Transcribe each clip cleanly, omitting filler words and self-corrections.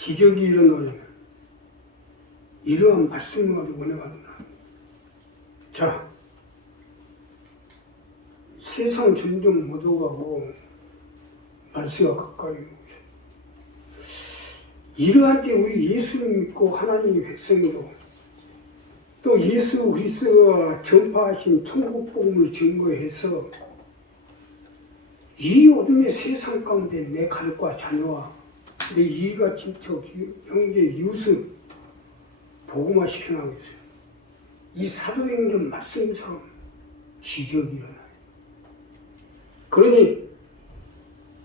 기적이 일어나려면 이러한 말씀을 가지고 은혜가 되나. 자, 세상 점점 못 오가고 말세가 가까이 오고 이러한 때 우리 예수를 믿고 하나님의 백성으로 또 예수 그리스도가 전파하신 천국 복음을 증거해서 이 어둠의 세상 가운데 내 가족과 자녀와 내 이가 친척, 형제, 이웃을 복음화 시켜나가겠어요. 이 사도행전 말씀처럼 기적이 일어나요. 그러니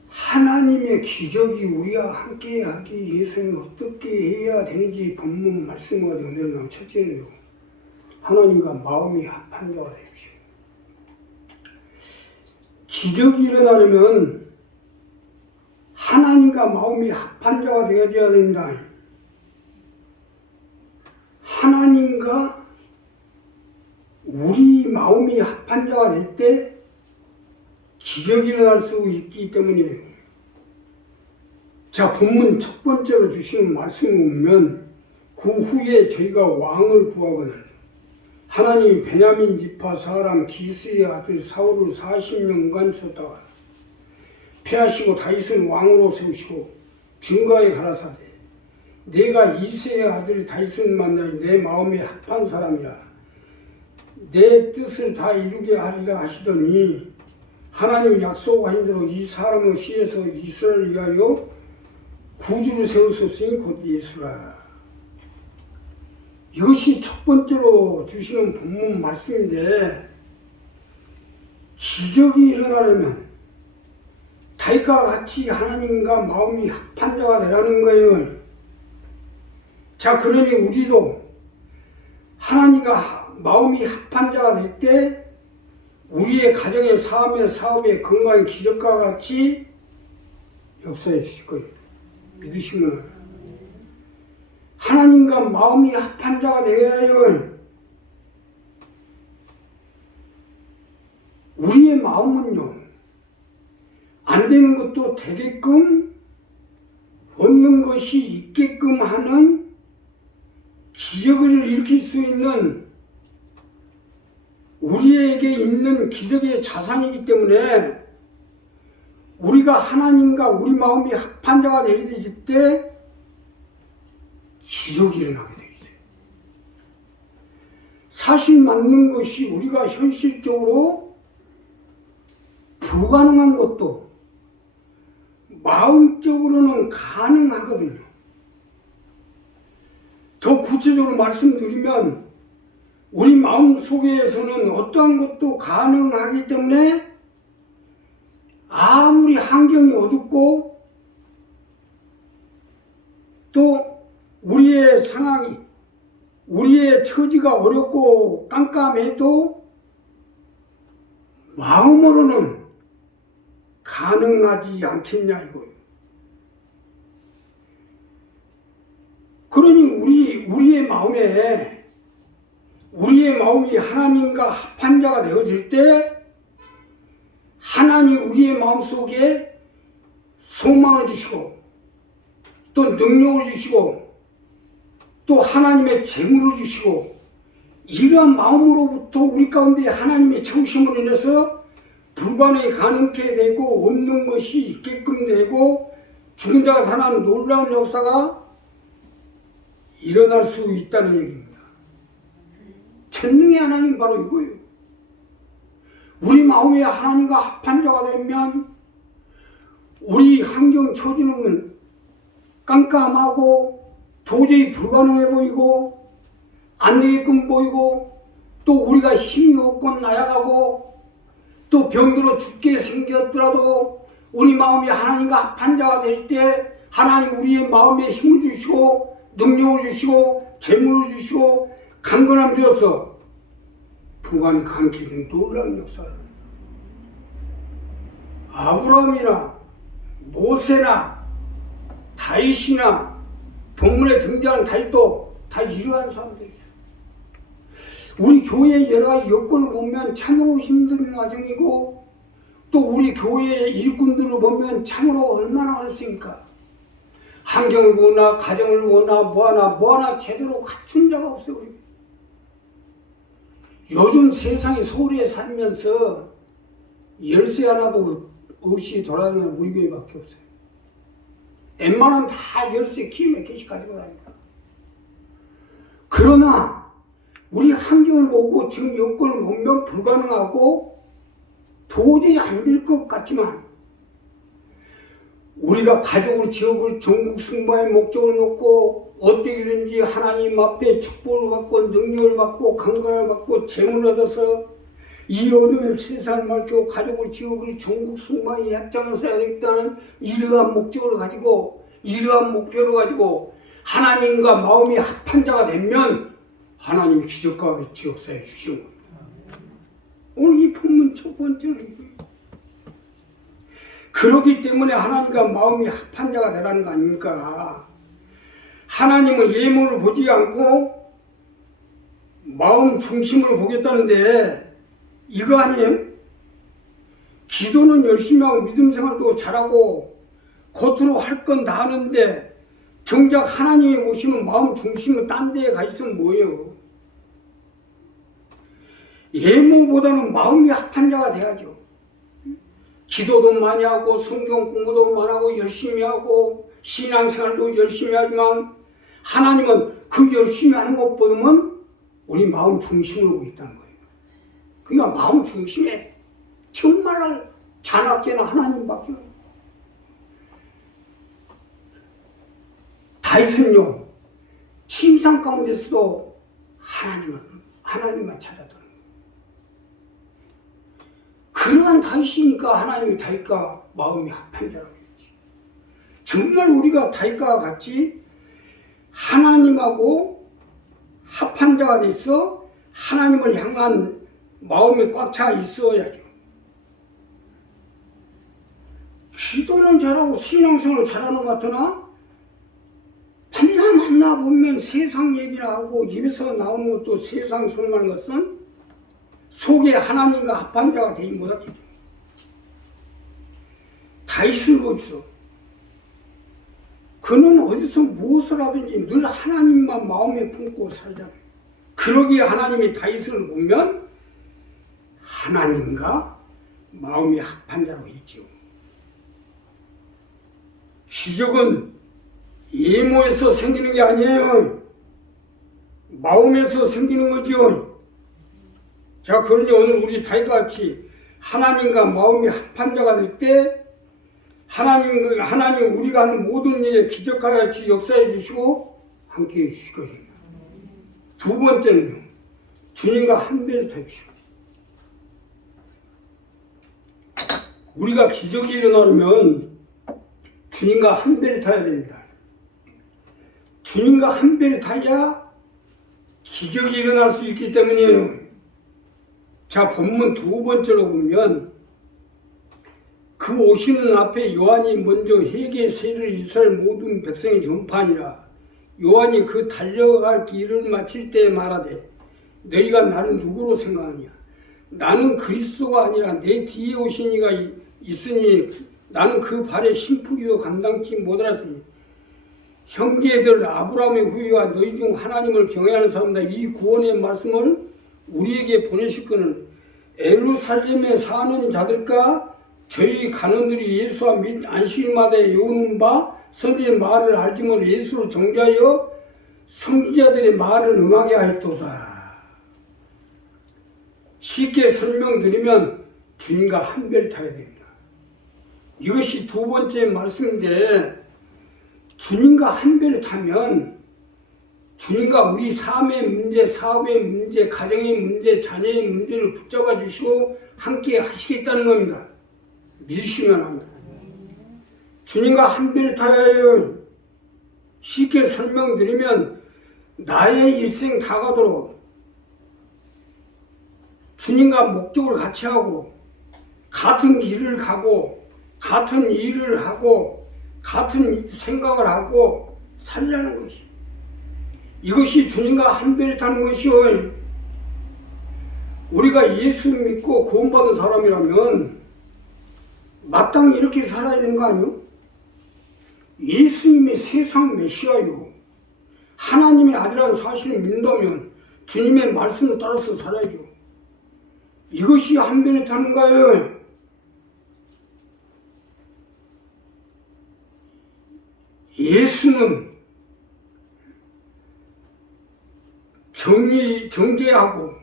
하나님의 기적이 우리와 함께하기 위해서는 어떻게 해야 되는지 본문 말씀을 가지고 내려놓은 첫째로요. 하나님과 마음이 합한 자가 되십시오. 기적이 일어나려면 하나님과 마음이 합한 자가 되어야 됩니다. 하나님과 우리 마음이 합한 자가 될 때 기적이 일어날 수 있기 때문이에요. 자, 본문 첫 번째로 주시는 말씀을 보면 그 후에 저희가 왕을 구하거든 하나님이 베냐민 지파 사람 기스의 아들 사울을 40년간 쳤다가 패하시고 다윗을 왕으로 세우시고 증거에 가라사대 내가 이새의 아들 다윗을 만나니 내 마음에 합한 사람이라 내 뜻을 다 이루게 하리라 하시더니 하나님이 약속하신 대로 이 사람을 시해서 이스라엘을 위하여 구주를 세우셨으니 곧 예수라. 이것이 첫 번째로 주시는 본문 말씀인데 기적이 일어나려면 다윗과 같이 하나님과 마음이 합한 자가 되라는 거예요. 자, 그러니 우리도 하나님과 마음이 합한 자가 될 때 우리의 가정의 삶의 사업의 건강의 기적과 같이 역사해 주실 거예요. 믿으시면 하나님과 마음이 합한 자가 되어야 해요. 우리의 마음은요 안 되는 것도 되게끔 얻는 것이 있게끔 하는 기적을 일으킬 수 있는 우리에게 있는 기적의 자산이기 때문에 우리가 하나님과 우리 마음이 합한 자가 되실 때 기적이 일어나게 되어 있어요. 사실 맞는 것이 우리가 현실적으로 불가능한 것도 마음적으로는 가능하거든요. 더 구체적으로 말씀드리면 우리 마음속에서는 어떠한 것도 가능하기 때문에 아무리 환경이 어둡고 또 우리의 상황이 우리의 처지가 어렵고 깜깜해도 마음으로는 가능하지 않겠냐 이거예요. 그러니 우리의 마음이 하나님과 합한 자가 되어질 때 하나님 우리의 마음속에 소망을 주시고 또 능력을 주시고 또 하나님의 재물을 주시고 이러한 마음으로부터 우리 가운데 하나님의 채우심으로 인해서 불가능이 가능케 되고 없는 것이 있게끔 되고 죽은 자가 살아나는 놀라운 역사가 일어날 수 있다는 얘기입니다. 전능의 하나님 바로 이거예요. 우리 마음에 하나님과 합한 자가 되면 우리 환경 처지는 깜깜하고 도저히 불가능해 보이고 안 되게끔 보이고 또 우리가 힘이 없고 나약하고 또 병들어 죽게 생겼더라도 우리 마음이 하나님과 합한 자가 될 때 하나님 우리의 마음에 힘을 주시고 능력을 주시고 재물을 주시고 강건함 주어서 불가능이 가능케 된 놀라운 역사를 아브라함이나 모세나 다윗이나 본문에 등장하는 다윗도 다 이러한 사람들이죠. 우리 교회의 여러 가지 여건을 보면 참으로 힘든 과정이고 또 우리 교회의 일꾼들을 보면 참으로 얼마나 어렵습니까? 환경을 보나 가정을 보나 뭐하나 제대로 갖춘 자가 없어요. 우리. 요즘 세상에 서울에 살면서 열쇠 하나도 없이 돌아다니는 우리 교회밖에 없어요. 웬만하면 다 열쇠 키 몇 개씩 가지고 다닙니다. 그러나 우리 환경을 보고 지금 여건을 보면 불가능하고 도저히 안 될 것 같지만 우리가 가족을 지역을 전국 승바의 목적을 놓고 어떻게든지 하나님 앞에 축복을 받고 능력을 받고 건강을 받고 재물을 얻어서 이 어려운 세상을 밝히고 가족을 지역을 전국 승바의 약장을 써야 되겠다는 이러한 목적을 가지고 이러한 목표를 가지고 하나님과 마음이 합한 자가 되면 하나님이 기적과 같이 역사해 주시는 겁니다. 오늘 이 본문 첫 번째는 이거예요. 그렇기 때문에 하나님과 마음이 합한 자가 되라는 거 아닙니까? 하나님은 외모를 보지 않고 마음 중심으로 보겠다는데 이거 아니에요? 기도는 열심히 하고 믿음 생활도 잘하고 겉으로 할 건 다 하는데 정작 하나님이 보시는 마음 중심은 딴 데에 가 있으면 뭐예요? 외모보다는 마음이 합한 자가 돼야죠. 기도도 많이 하고 성경 공부도 많이 하고 열심히 하고 신앙생활도 열심히 하지만 하나님은 그 열심히 하는 것보다는 우리 마음 중심으로 보고 있다는 거예요. 그러니까 마음 중심에 정말 자나깨나 하나님밖에 없어요. 다윗은요 침상 가운데서도 하나님만 찾았더라고요. 그러한 다윗이니까 하나님이 다윗과 마음이 합한 자라고 했지. 정말 우리가 다윗과 같이 하나님하고 합한 자가 돼 있어 하나님을 향한 마음이 꽉 차 있어야죠. 기도는 잘하고 신앙생활을 잘하는 것 같으나 만나 보면 세상 얘기나 하고 입에서 나오는 것도 세상 소리만 것은 속에 하나님과 합한 자가 되지 못하지. 다윗을 보십시오. 그는 어디서 무엇을 하든지 늘 하나님만 마음에 품고 살잖아요. 그러기에 하나님이 다윗을 보면 하나님과 마음이 합한 자로 있지요. 기적은 외모에서 생기는 게 아니에요. 마음에서 생기는 거죠. 자, 그러니 오늘 우리 다윗과 같이 하나님과 마음이 합한 자가 될 때 하나님 우리가 하는 모든 일에 기적과 같이 역사해 주시고 함께해 주실 것입니다. 두 번째는요, 주님과 한 배를 타십시오. 우리가 기적이 일어나려면 주님과 한 배를 타야 됩니다. 주님과 한 배를 타야 기적이 일어날 수 있기 때문이에요. 자, 본문 두 번째로 보면 그 오시는 앞에 요한이 먼저 회개 세를 이스라엘 모든 백성이 전파하니라. 요한이 그 달려갈 길을 마칠 때에 말하되 너희가 나를 누구로 생각하냐? 나는 그리스도가 아니라 내 뒤에 오신 이가 있으니 나는 그 발에 심풀기도 감당치 못하였으니 형제들 아브라함의 후예와 너희 중 하나님을 경외하는 사람다. 이 구원의 말씀을 우리에게 보내셨거늘 예루살렘에 사는 자들과 저희 간원들이 예수와 및 안식일마다 외우는 바 선지의 말을 알지만 예수를 정죄하여 선지자들의 말을 응하게 하였도다. 쉽게 설명드리면 주님과 한 배를 타야 됩니다. 이것이 두 번째 말씀인데 주님과 한 배를 타면 주님과 우리 삶의 문제, 사업의 문제, 가정의 문제, 자녀의 문제를 붙잡아 주시고 함께 하시겠다는 겁니다. 믿으시면 합니다. 주님과 한 배를 타야 해요. 쉽게 설명드리면 나의 일생 다 가도록 주님과 목적을 같이 하고 같은 길을 가고 같은 일을 하고 같은 생각을 하고 살려는 것이 이것이 주님과 한 배를 타는 것이요. 우리가 예수 믿고 구원받은 사람이라면 마땅히 이렇게 살아야 되는 거 아니요? 예수님이 세상 메시아요. 하나님의 아들이라는 사실을 믿는다면 주님의 말씀을 따라서 살아야죠. 이것이 한 변에 타는 거예요. 예수는 정죄하고,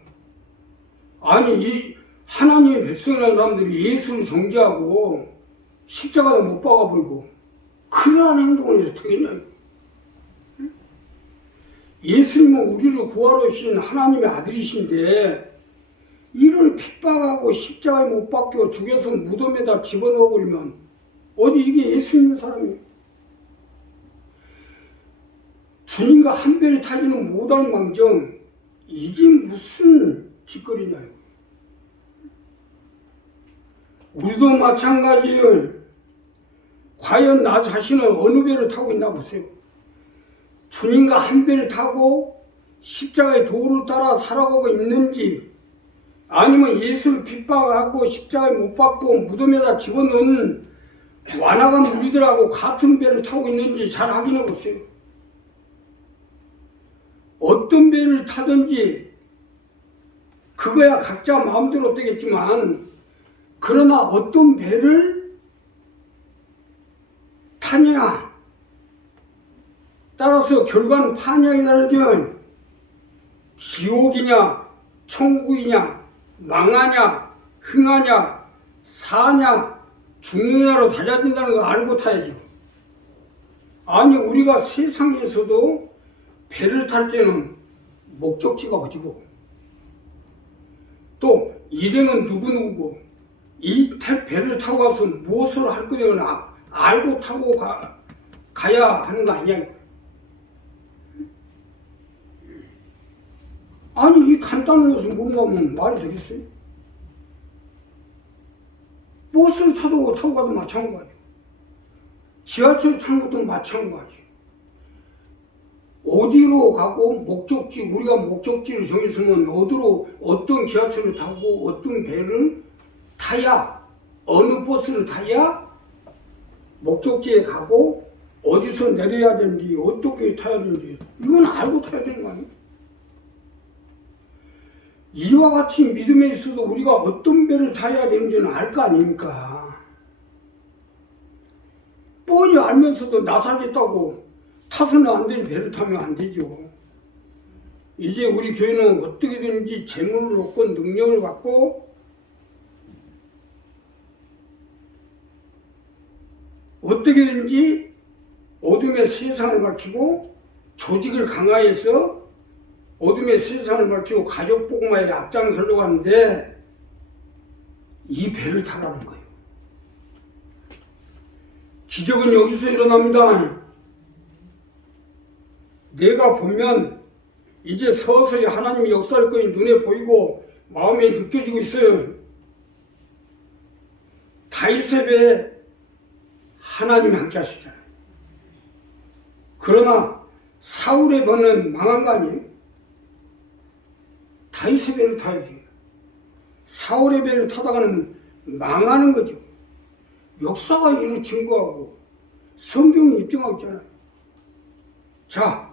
아니 이 하나님의 백성이라는 사람들이 예수를 정죄하고 십자가에 못 박아버리고 그러한 행동을 해서 되겠냐. 예수님은 우리를 구하러 오신 하나님의 아들이신데 이를 핍박하고 십자가에 못 박혀 죽여서 무덤에다 집어넣어버리면 어디 이게 예수님의 사람이에요. 주님과 한 변에 타지는 못할 망정 이게 무슨 짓거리냐. 우리도 마찬가지예요. 과연 나 자신은 어느 배를 타고 있나 보세요. 주님과 한 배를 타고 십자가의 도를 따라 살아가고 있는지, 아니면 예수를 핍박하고 십자가에 못 박고 무덤에다 집어넣은 완악한 우리들하고 같은 배를 타고 있는지 잘 확인해 보세요. 어떤 배를 타든지 그거야 각자 마음대로 되겠지만, 그러나 어떤 배를 타냐 따라서 결과는 판약이 다르죠. 지옥이냐 천국이냐 망하냐 흥하냐 사냐 죽느냐로 달라진다는 거 알고 타야죠. 아니 우리가 세상에서도 배를 탈 때는 목적지가 어디고, 또 일행은 누구누구고, 이 배를 타고 가서 무엇을 할 거냐를 알고 타고 가야 하는 거 아니냐. 아니 이 간단한 것을 모른다면 말이 되겠어요? 버스를 타고 가도 마찬가지고, 지하철을 타는 것도 마찬가지. 어디로 가고 목적지, 우리가 목적지를 정했으면 어디로, 어떤 지하철을 타고 어떤 배를 타야, 어느 버스를 타야 목적지에 가고 어디서 내려야 되는지 어떻게 타야 되는지 이건 알고 타야 되는 거 아니에요? 이와 같이 믿음에 있어도 우리가 어떤 배를 타야 되는지는 알 거 아닙니까? 뻔히 알면서도 나 살겠다고 타서는 안 되는 배를 타면 안 되죠. 이제 우리 교회는 어떻게든지 재물을 얻고 능력을 갖고 어떻게든지 어둠의 세상을 밝히고 조직을 강화해서 어둠의 세상을 밝히고 가족 복음화에 앞장서려고 하는데 이 배를 타라는 거예요. 기적은 여기서 일어납니다. 내가 보면 이제 서서히 하나님이 역사할 것이 눈에 보이고 마음에 느껴지고 있어요. 다윗의 배에 하나님이 함께 하시잖아요. 그러나 사울의 배는 망한 거 아니에요? 다윗의 배를 타야지. 사울의 배를 타다가는 망하는 거죠. 역사가 이를 증거하고 성경이 입증하고 있잖아요. 자,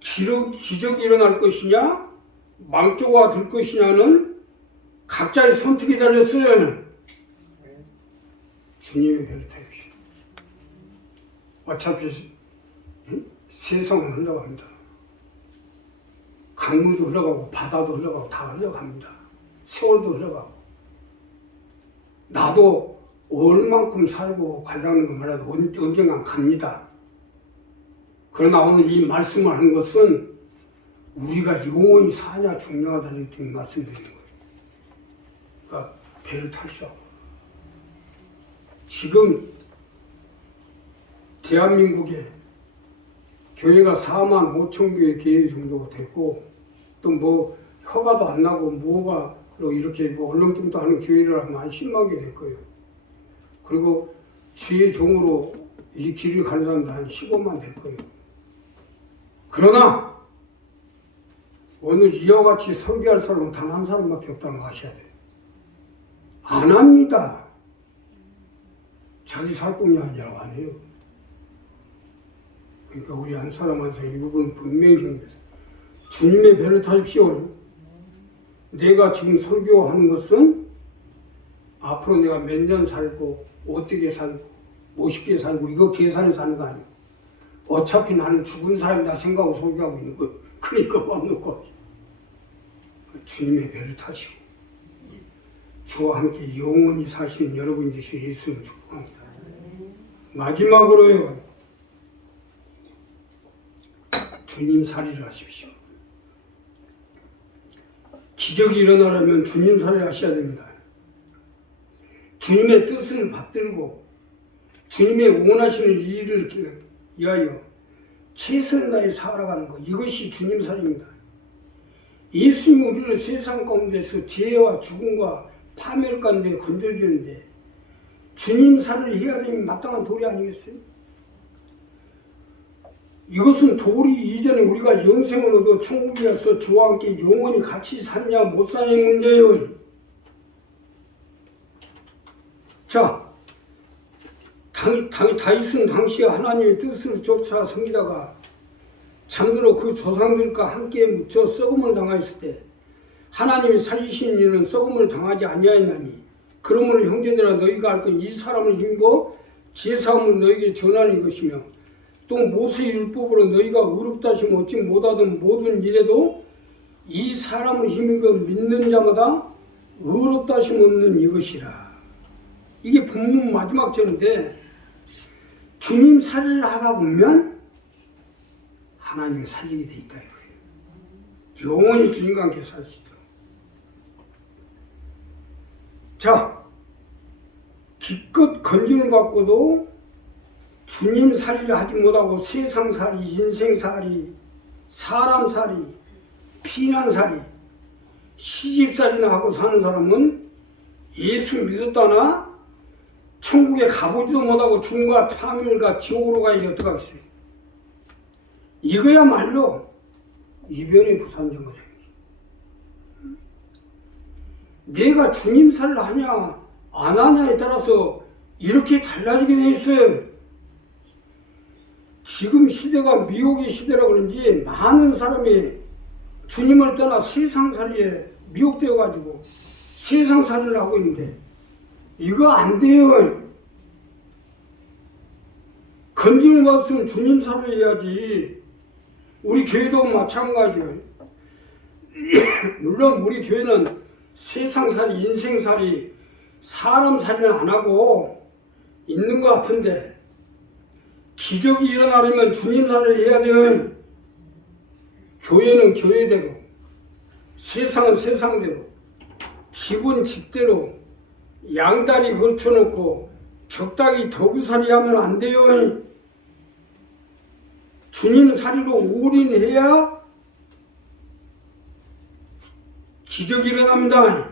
기적이 일어날 것이냐 망조가 될 것이냐는 각자의 선택이 달렸어요. 주님의 배를 타십시오. 어차피 세상은 흘러갑니다. 강물도 흘러가고 바다도 흘러가고 다 흘러갑니다. 세월도 흘러가고. 나도 얼만큼 살고 가려는 것 말해도 언젠간 갑니다. 그러나 오늘 이 말씀을 하는 것은 우리가 영원히 사냐 죽냐가 달려있다는 말씀드리는 거예요. 그러니까 배를 타시오. 지금 대한민국에 교회가 4만 5천 교회 정도 되고, 또 뭐 허가도 안 나고 뭐가 이렇게 뭐 얼렁뚱땅 하는 교회를 하면 한 10만 개 될 거예요. 그리고 주의 종으로 이 길을 가는 사람도 한 15만 될 거예요. 그러나 오늘 이와 같이 설교할 사람은 단 한 사람밖에 없다는 거 아셔야 돼요. 안 합니다. 자기 살 꿈이 아니라고 안 해요. 그러니까 우리 한 사람 한 사람 이 부분은 분명히 정해졌어요. 주님의 배를 타십시오. 내가 지금 설교하는 것은 앞으로 내가 몇 년 살고 어떻게 살고 멋있게 살고 이거 계산해서 하는 거 아니고 어차피 나는 죽은 사람이다 생각하고 설교하고 있는 거. 그러니까 없는 것 같아요. 주님의 배를 타시고 주와 함께 영원히 사시는 여러분 되시길 예수님 축복합니다. 마지막으로요. 주님 살이를 하십시오. 기적이 일어나려면 주님 살이를 하셔야 됩니다. 주님의 뜻을 받들고 주님의 원하시는 일을 위하여 최선을 다해 살아가는 것, 이것이 주님 살입니다. 예수님이 우리를 세상 가운데서 죄와 죽음과 파멸 가운데 건져주는데 주님 살을 해야 되는 마땅한 도리 아니겠어요? 이것은 도리 이전에 우리가 영생을 얻어 천국에 가서 주와 함께 영원히 같이 사냐 못 사냐의 문제예요. 자, 다윗은 당시 하나님의 뜻을 쫓아 섬기다가 잠들어 그 조상들과 함께 묻혀 썩음을 당하였을 때 하나님이 살리신 이는 썩음을 당하지 아니하였나니 그러므로 형제들아 너희가 알 건 이 사람을 힘입어 제사함을 너희에게 전하는 것이며 또 모세의 율법으로 너희가 의롭다 하심 얻지 못하던 모든 일에도 이 사람을 힘입어 믿는 자마다 의롭다 하심 얻는 이것이라. 이게 본문 마지막 절인데 주님 살이를 하다 보면 하나님이 살리게 돼 있다 이거예요. 영원히 주님과 함께 살 수 있도록. 자, 기껏 건짐을 받고도 주님 살이를 하지 못하고 세상 살이, 인생 살이, 사람 살이, 피난 살이, 시집 살이나 하고 사는 사람은 예수 믿었다나 천국에 가보지도 못하고 죽음과 파멸과 지옥으로 가야지 어떡하겠어요. 이거야말로 이변의 부산정거장이지. 내가 주님 살을 하냐 안 하냐에 따라서 이렇게 달라지게 돼 있어요. 지금 시대가 미혹의 시대라 그런지 많은 사람이 주님을 떠나 세상살이에 미혹되어 가지고 세상살이를 하고 있는데 이거 안 돼요. 건짐을 받았으면 주님 살을 해야지. 우리 교회도 마찬가지예요. 물론 우리 교회는 세상살이, 인생살이, 사람살이는 안 하고 있는 것 같은데 기적이 일어나려면 주님 살을 해야 돼요. 교회는 교회대로, 세상은 세상대로, 집은 집대로 양다리 걸쳐놓고 적당히 도구살이 하면 안 돼요. 주님 살이로 올인해야 기적이 일어납니다.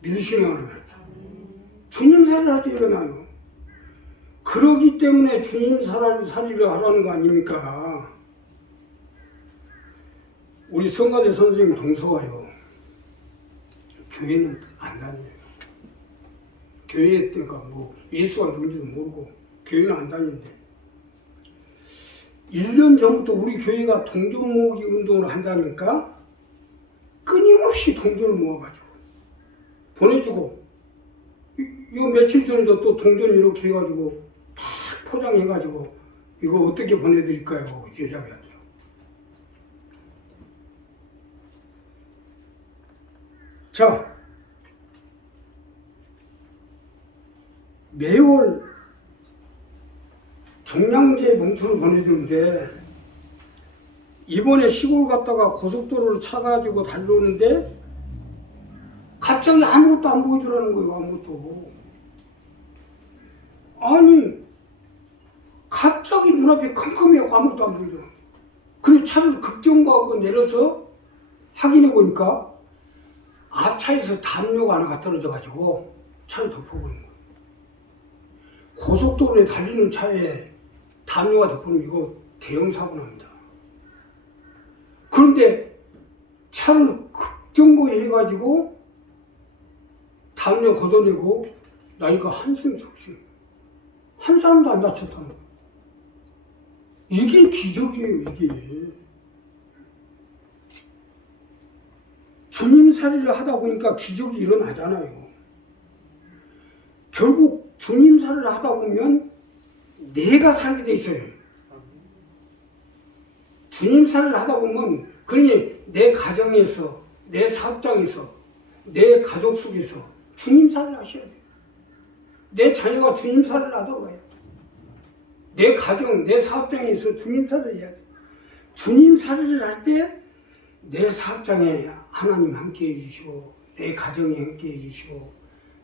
믿으시면 합니다. 주님 살이를 할 때 일어나요. 그러기 때문에 주님 살이를 하라는 거 아닙니까? 우리 성가대 선생님 동서가요. 교회는 안 다녀요. 교회 때가 뭐 예수가 누군지도 모르고 교회는 안 다니는데 1년 전부터 우리 교회가 동전 모으기 운동을 한다니까 끊임없이 동전을 모아가지고 보내주고 이거 며칠 전에도 또 동전 이렇게 해가지고 다 포장해가지고 이거 어떻게 보내드릴까요? 여자가 하더라고. 자, 매월 종량제 봉투를 보내주는데 이번에 시골 갔다가 고속도로를 차가지고 달려오는데 갑자기 아무것도 안 보이더라는 거예요. 아무것도. 아니 갑자기 눈앞에 컴컴해갖고 아무것도 안 보이더라고요. 그래서 차를 급정거하고 내려서 확인해 보니까 앞차에서 담요가 하나가 떨어져가지고 차를 덮어버린 거예요. 고속도로에 달리는 차에 담요가 덮으면 이거 대형 사고 납니다. 그런데 차를 급정거해가지고 담요 걷어내고 나니까 한숨 속 쉬어요. 한 사람도 안 다쳤다는 거예요. 이게 기적이에요, 이게. 주님 살이를 하다 보니까 기적이 일어나잖아요. 결국 주님 살이를 하다 보면 내가 살게 돼 있어요. 주님 살이를 하다 보면 그러니 내 가정에서, 내 사업장에서, 내 가족 속에서 주님 살이를 하셔야 돼요. 내 자녀가 주님 살이를 하도록 해요. 내 가정, 내 사업장에서 주님 살이를 해야 돼요. 주님 살이를 할 때 내 사업장에 하나님 함께 해주시고, 내 가정에 함께 해주시고,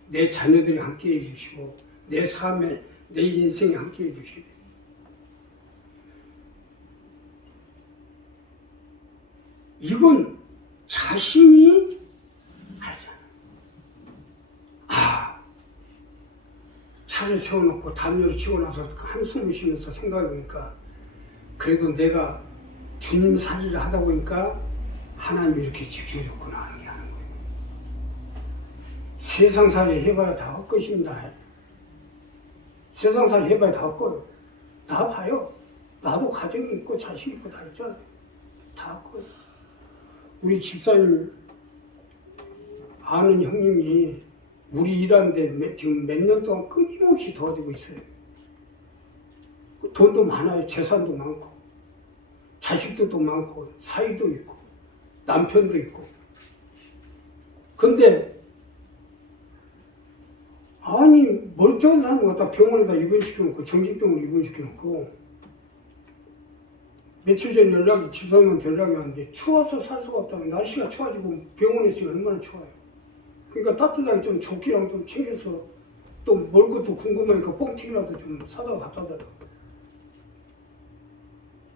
내 자녀들이 함께 해주시고, 내 삶에, 내 인생에 함께 해주시게 돼요. 이건 자신이 알잖아. 차를 세워놓고 담요를 치고 나서 한숨을 쉬면서 생각해보니까 그래도 내가 주님 살이를 하다 보니까 하나님이 이렇게 지켜줬구나 하는 게 하는 거예요. 세상 살이 해봐야 다 헛것입니다. 세상 살이 해봐야 다 헛거예요. 나 봐요. 나도 가정이 있고 자식 있고 다 있잖아요. 다 헛거예요. 우리 집사님 아는 형님이 우리 일하는데 지금 몇 년 동안 끊임없이 도와주고 있어요. 돈도 많아요. 재산도 많고 자식들도 많고 사위도 있고 남편도 있고. 근데 아니 멀쩡한 사람 갖다 병원에다 입원시켜놓고 정신병으로 입원시켜놓고 며칠 전 집사님한테 연락이 왔는데 추워서 살 수가 없다면 날씨가 추워지고 병원에 있으면 얼마나 추워요. 그러니까 따뜻하게 좀 조끼랑 좀 챙겨서 또 먹을 것도 궁금하니까 뻥튀기라도 좀 사다가 갖다 달라.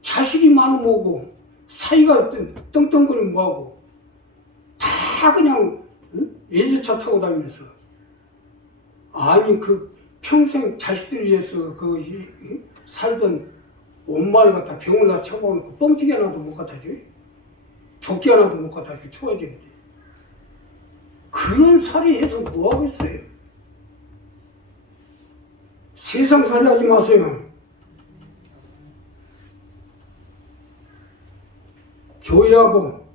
자식이 많으면 뭐고 사이가 떵떵거리면 뭐하고 다 그냥 외제차 타고 다니면서 아니 그 평생 자식들 위해서 그 살던 엄마를 갖다 병원에다 쳐박아놓고 뻥튀기 하나도 못 갖다 줘. 조끼 하나도 못 갖다 줘. 추워지는데. 그런 살이 해서 뭐 하겠어요? 세상 살이 하지 마세요. 교회하고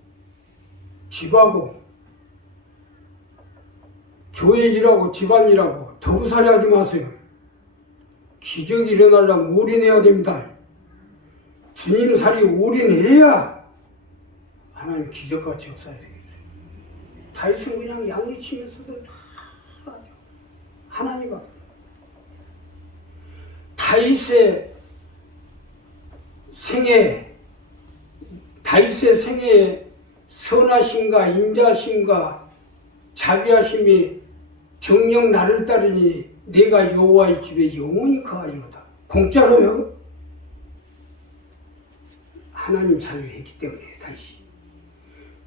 집하고 교회 일하고 집안 일하고 더부살이 하지 마세요. 기적이 일어나려면 올인해야 됩니다. 주님 살이 올인해야 하나님 기적같이 역사해야 되겠어요. 다윗은 그냥 양리치면서도 다 하죠. 하나님 앞에. 다윗의 생애에 선하심과 인자심과 자비하심이 정녕 나를 따르니 내가 여호와의 집에 영원히 거하리로다. 공짜로요? 하나님 살이를 했기 때문에 다시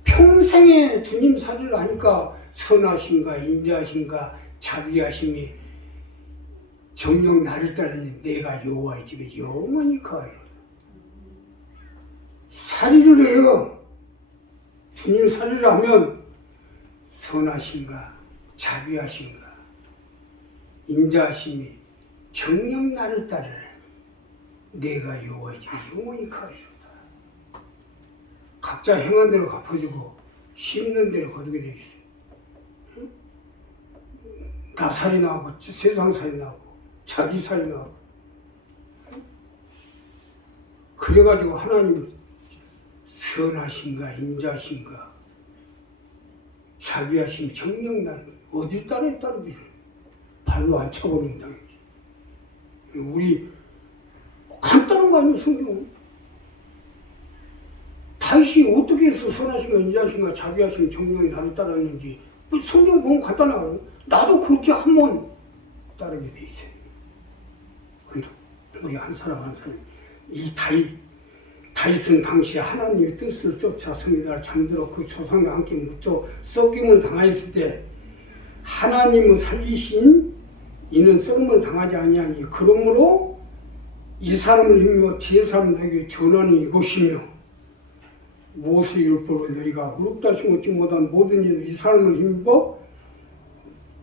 평생에 주님 살이를 하니까 선하심과 인자하심과 자비하심이 정녕 나를 따르니 내가 여호와의 집에 영원히 거하리로다. 살이를 해요. 주님 살이를 하면 선하심과 자비하심과 인자하심이 정녕 나를 따르니 내가 여호와의 집에 영원히 거하리로다. 각자 행한 대로 갚아주고 심는 대로 거두게 돼 있어요. 나 살이 나고 세상 살이 나고 자기 살이 나고 그래가지고 하나님 선하심과 인자심과 자비하심 정녕 나를 어디 따라야 따르기를 발로 안 차버린다. 우리 간단한 거 아니에요 성경. 다윗이 어떻게 해서 선하심과 인자하심과 자비하심 정령 나를 따랐는지 성경 보면 간단하거든요. 나도 그렇게 한번 따르게 돼 있어요. 그래도 우리 한 사람 한 사람 이 다윗은 당시 하나님의 뜻을 쫓아 성리다를 잠들어 그 조상과 함께 묻혀 썩임을 당하였을 때 하나님의 살리신 이는 썩임을 당하지 아니하니 그러므로 이 사람을 힘입어 제3 너에게 전하는 이것이며 모세의 율법을 너희가 의롭다 하심 얻지 못한 모든 일을 이 사람을 힘입어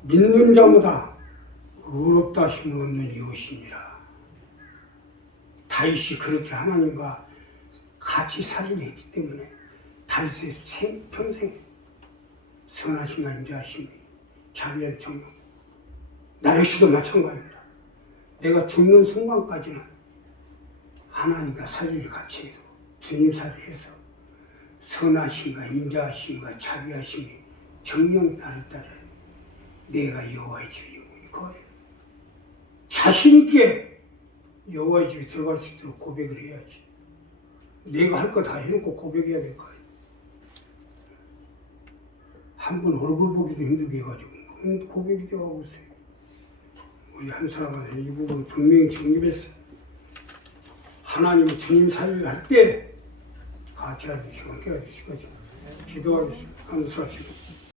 믿는 자마다 의롭다 하심을 얻는 이것이니라. 다윗이 그렇게 하나님과 같이 살이를 했기 때문에 다윗의 평생 선하신 인자하심이 자비한 정령. 나 역시도 마찬가지입니다. 내가 죽는 순간까지는 하나님과 살이를 같이 해서 주님 살이를 해서 선하심과 인자하심과 자비하심이 정령 나를 따라 내가 여호와의 집에 영원히 거하리라. 자신 있게 여호와의 집에 들어갈 수 있도록 고백을 해야지. 내가 할 거 다 해놓고 고백해야 될 거야. 한 번 얼굴 보기도 힘들게 해가지고 뭔 고백이 되어가고 있어요. 우리 한 사람한테 이 부분을 분명히 정립했어요. 하나님이 주님 살이를 할 때 같이 해주시고 함께 해주시고 기도하겠습니다. 감사하시고